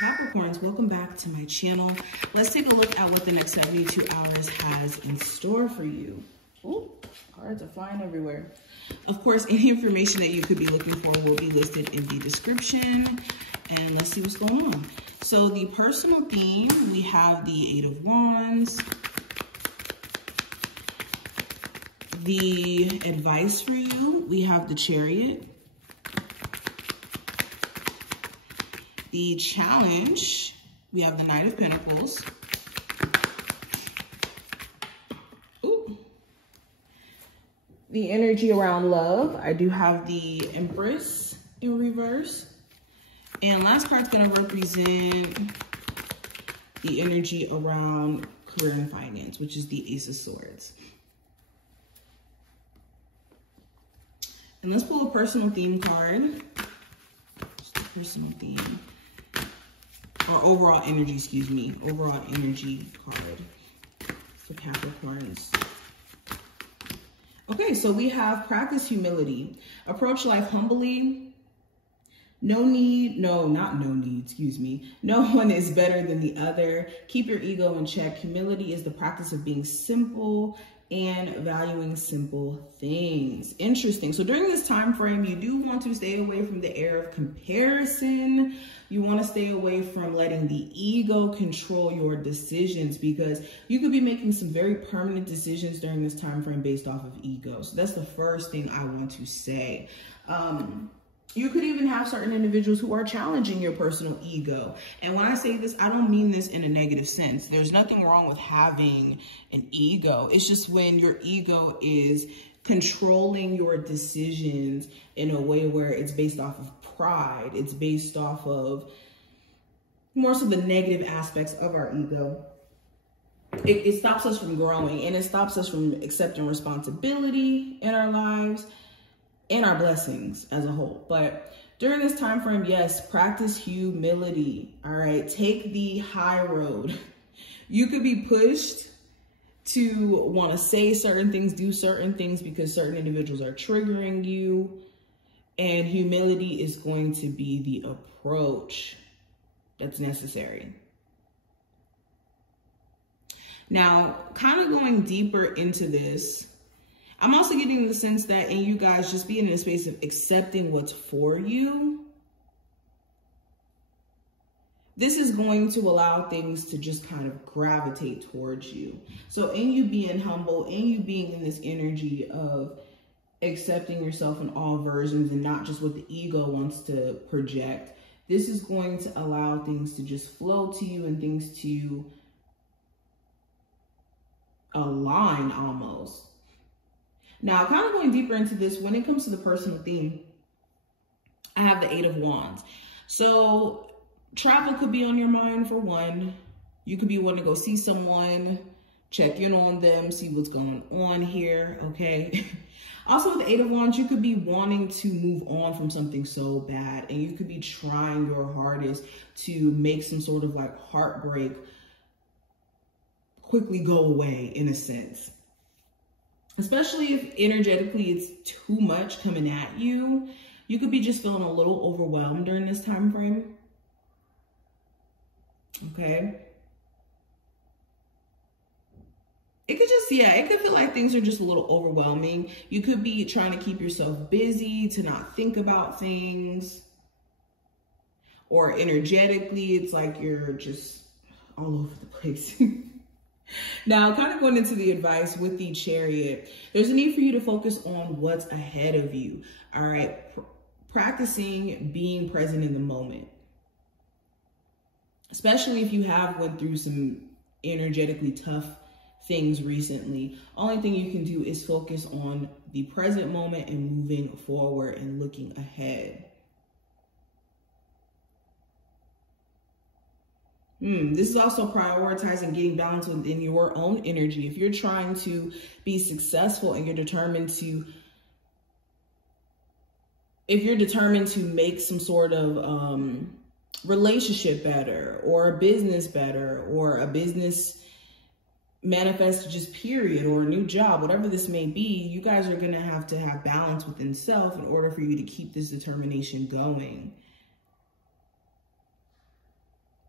Capricorns, welcome back to my channel. Let's take a look at what the next 72 hours has in store for you. Ooh, cards are flying everywhere. Of course, any information that you could be looking for will be listed in the description. And let's see what's going on. So the personal theme, we have the Eight of Wands. The advice for you, we have the Chariot. The challenge, we have the Knight of Pentacles. Ooh. The energy around love, I do have the Empress in reverse. And last card's gonna represent the energy around career and finance, which is the Ace of Swords. And let's pull a personal theme card. Just a personal theme. Or overall energy, excuse me. Overall energy card for Capricorns. Okay, so we have practice humility. Approach life humbly. No one is better than the other. Keep your ego in check. Humility is the practice of being simple and valuing simple things. Interesting. So during this time frame, you do want to stay away from the air of comparison. You want to stay away from letting the ego control your decisions, because you could be making some very permanent decisions during this time frame based off of ego. So that's the first thing I want to say. You could even have certain individuals who are challenging your personal ego. And when I say this, I don't mean this in a negative sense. There's nothing wrong with having an ego. It's just when your ego is controlling your decisions in a way where it's based off of pride. It's based off of more so the negative aspects of our ego. It stops us from growing, and it stops us from accepting responsibility in our lives and our blessings as a whole. But during this time frame, yes, practice humility. All right, take the high road. You could be pushed to want to say certain things, do certain things because certain individuals are triggering you, and humility is going to be the approach that's necessary. Now, kind of going deeper into this, I'm also getting the sense that in you guys just being in a space of accepting what's for you, this is going to allow things to just kind of gravitate towards you. So in you being humble, in you being in this energy of accepting yourself in all versions and not just what the ego wants to project, this is going to allow things to just flow to you and things to align almost. Now, kind of going deeper into this, when it comes to the personal theme, I have the Eight of Wands. So travel could be on your mind for one. You could be wanting to go see someone, check in on them, see what's going on here, okay? Also with the Eight of Wands, you could be wanting to move on from something so bad, and you could be trying your hardest to make some sort of like heartbreak quickly go away in a sense. Especially if energetically it's too much coming at you. You could be just feeling a little overwhelmed during this time frame. Okay. It could just, yeah, it could feel like things are just a little overwhelming. You could be trying to keep yourself busy to not think about things. Or energetically, it's like you're just all over the place. Now, kind of going into the advice with the Chariot, there's a need for you to focus on what's ahead of you. All right. Practicing being present in the moment. Especially if you have went through some energetically tough things recently. Only thing you can do is focus on the present moment and moving forward and looking ahead. This is also prioritizing getting balance within your own energy. If you're trying to be successful and you're determined to, make some sort of relationship better, or a business better, or a business manifest just period, or a new job, whatever this may be, you guys are going to have balance within self in order for you to keep this determination going.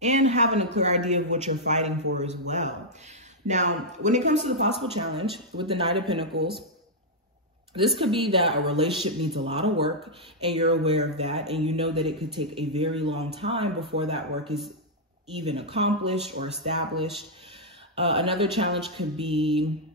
and having a clear idea of what you're fighting for as well. Now, when it comes to the possible challenge with the Knight of Pentacles, this could be that a relationship needs a lot of work and you're aware of that, and you know that it could take a very long time before that work is even accomplished or established. Another challenge could be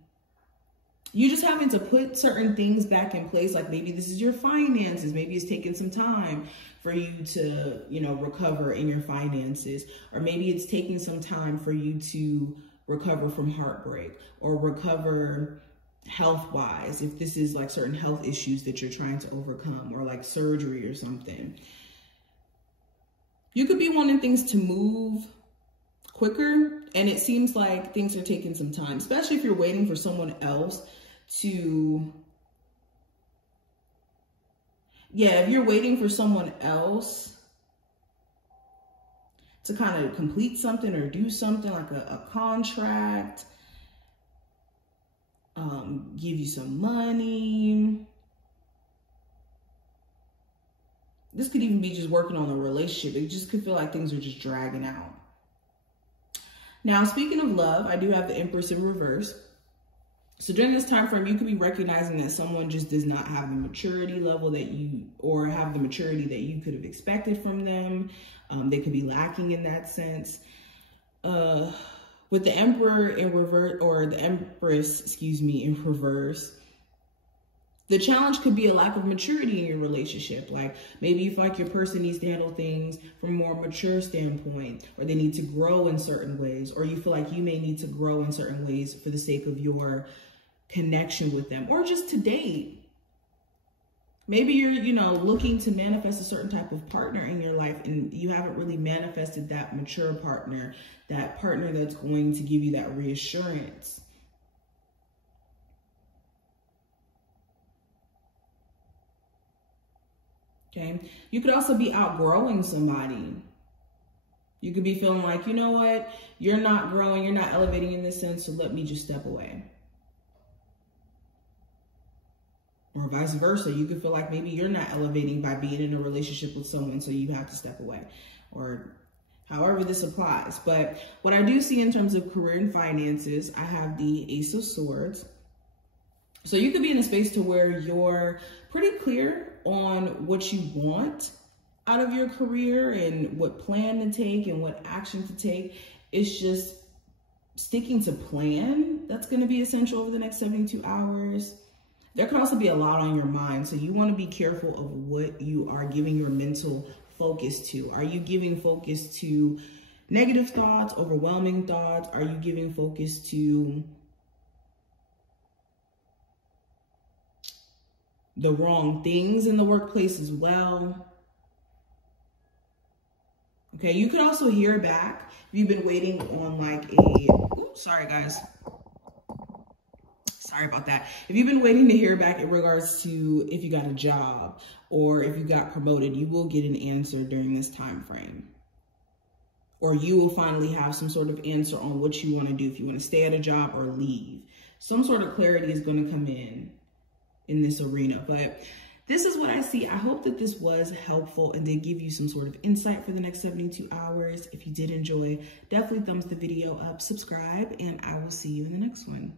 you just having to put certain things back in place. Like maybe this is your finances. Maybe it's taking some time for you to, you know, recover in your finances. Or maybe it's taking some time for you to recover from heartbreak or recover health-wise. If this is like certain health issues that you're trying to overcome, or like surgery or something. You could be wanting things to move quicker, and it seems like things are taking some time, especially if you're waiting for someone else to, if you're waiting for someone else to kind of complete something or do something like a contract, give you some money. This could even be just working on a relationship. It just could feel like things are just dragging out. Now, speaking of love, I do have the Empress in reverse. So during this time frame, you could be recognizing that someone just does not have the maturity level that you, or have the maturity that you could have expected from them. They could be lacking in that sense. With the Emperor in reverse, or the Empress, excuse me, in reverse, the challenge could be a lack of maturity in your relationship. Like maybe you feel like your person needs to handle things from a more mature standpoint, or they need to grow in certain ways, or you feel like you may need to grow in certain ways for the sake of your connection with them, or just to date. Maybe you're, you know, looking to manifest a certain type of partner in your life, and you haven't really manifested that mature partner, that partner that's going to give you that reassurance. Okay. You could also be outgrowing somebody. You could be feeling like, you know what, you're not growing, you're not elevating in this sense, so let me just step away. Or vice versa. You could feel like maybe you're not elevating by being in a relationship with someone, so you have to step away. Or however this applies. But what I do see in terms of career and finances, I have the Ace of Swords. So you could be in a space to where you're pretty clear on what you want out of your career and what plan to take and what action to take. It's just sticking to plan that's going to be essential over the next 72 hours. There could also be a lot on your mind, so you want to be careful of what you are giving your mental focus to. Are you giving focus to negative thoughts, overwhelming thoughts? Are you giving focus to the wrong things in the workplace as well? Okay, you could also hear back if you've been waiting on like sorry guys. Sorry about that. If you've been waiting to hear back in regards to if you got a job or if you got promoted, you will get an answer during this time frame. Or you will finally have some sort of answer on what you want to do, if you want to stay at a job or leave. Some sort of clarity is going to come in this arena. But this is what I see. I hope that this was helpful and did give you some sort of insight for the next 72 hours. If you did enjoy, definitely thumbs the video up, subscribe, and I will see you in the next one.